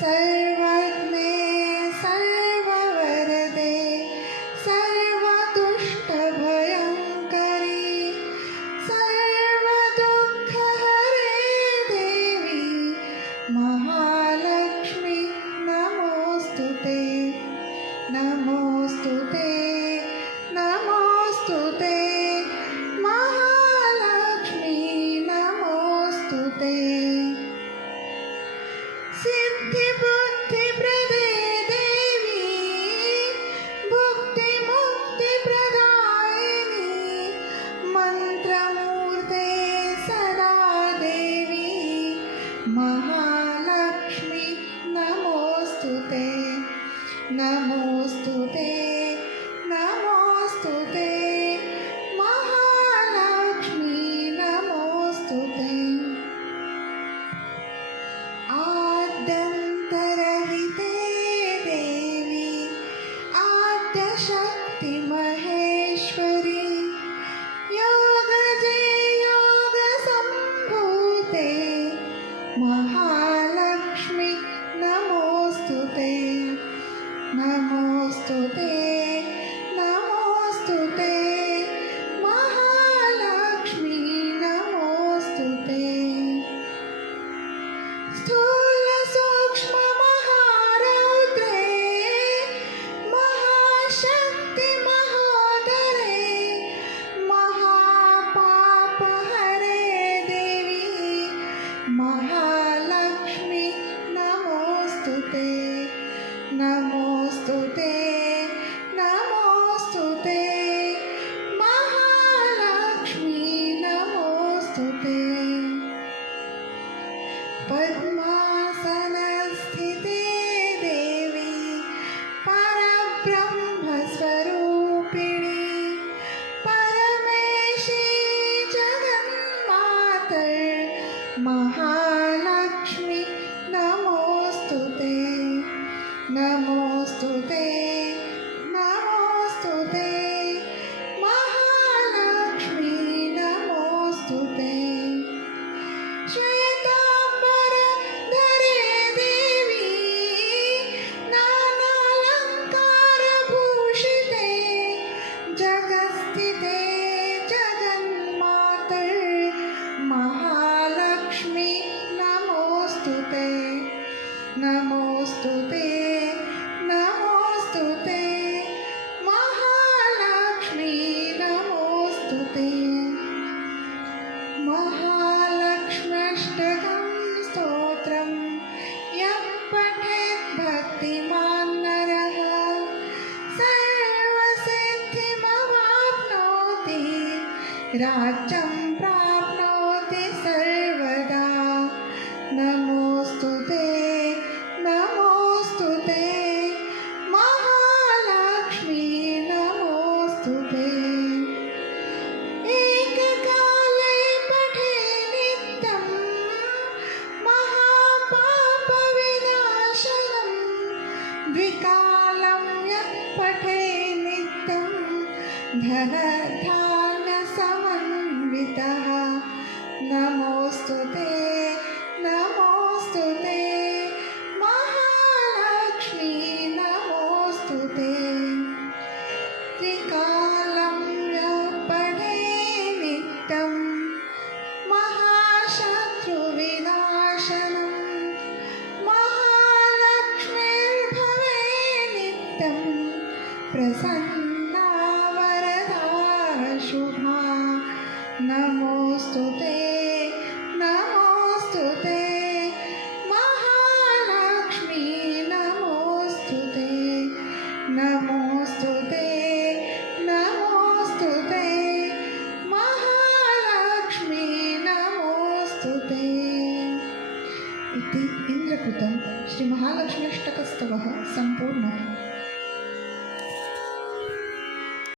सर्वज्ञे सर्ववरदे सर्वदुष्टभयङ्करी सर्वदुःखहरे देवी महालक्ष्मी नमोस्तुते नमोस्तुते नमोस्तुते महालक्ष्मी नमोस्तुते सिद्धिबुद्धिप्रदे देवी भुक्तिमुक्तिप्रदायिनी मन्त्रमूर्ते सदा देवी महालक्ष्मी नमोस्तुते नमोस्तुते नमोस्तुते महालक्ष्मी नमोस्तुते आद्यन्तरहिते देवी आद्यशक्ति महेश्वरी योगजे योगसम्भूते महालक्ष्मी नमोस्तुते नमोस्तुते नमोस्तुते महालक्ष्मी नमोस्तुते स्थूलसूक्ष्ममहारौद्रे महाशक्ति महोदरे महापापहरे देवी महालक्ष्मी नमोस्तुते नमोस्तुते नमोस्तुते महालक्ष्मी नमोस्तुते पद्मासनस्थिते देवी परब्रह्मस्वरूपिणी परमेशी जगन्मातर् महालक्ष्मी नमोस्तुते नमोस्तुते नमोस्तुते महालक्ष्मी नमोस्तुते श्वेताम्बरधरे देवी नानालङ्कारभूषिते जगत्स्थिते जगन्मातर् महालक्ष्मी नमोस्तुते नमोस्तुते नमोस्तुते महालक्ष्मी नमोस्तुते महालक्ष्म्यष्टकं स्तोत्रं यः पठेत् भक्तिमान् नरः सर्वसिद्धिमवाप्नोति राज्यं प्राप्नोति सर्वदा नमोस्तुते नमोस्तुते महालक्ष्मी नमोस्तुते एककाले पठे नित्यं महापापविनाशनं द्विकालं यः पठे नित्यं धनधान्यसमन्वितः नमोस्तुते नमोस्तुते महालक्ष्मी नमोस्तुते त्रिकालं यः पठे नित्यं महाशत्रुविनाशनं महालक्ष्मीर्भवे नित्यं प्रसन्ना वरदा शुभा नमोस्तुते नमोस्तुते महालक्ष्मी नमोस्तुते नमोस्तुते नमोस्तुते महालक्ष्मी नमोस्तुते इति इंद्रकृतं श्री महालक्ष्म्यष्टकस्तवः सम्पूर्णः।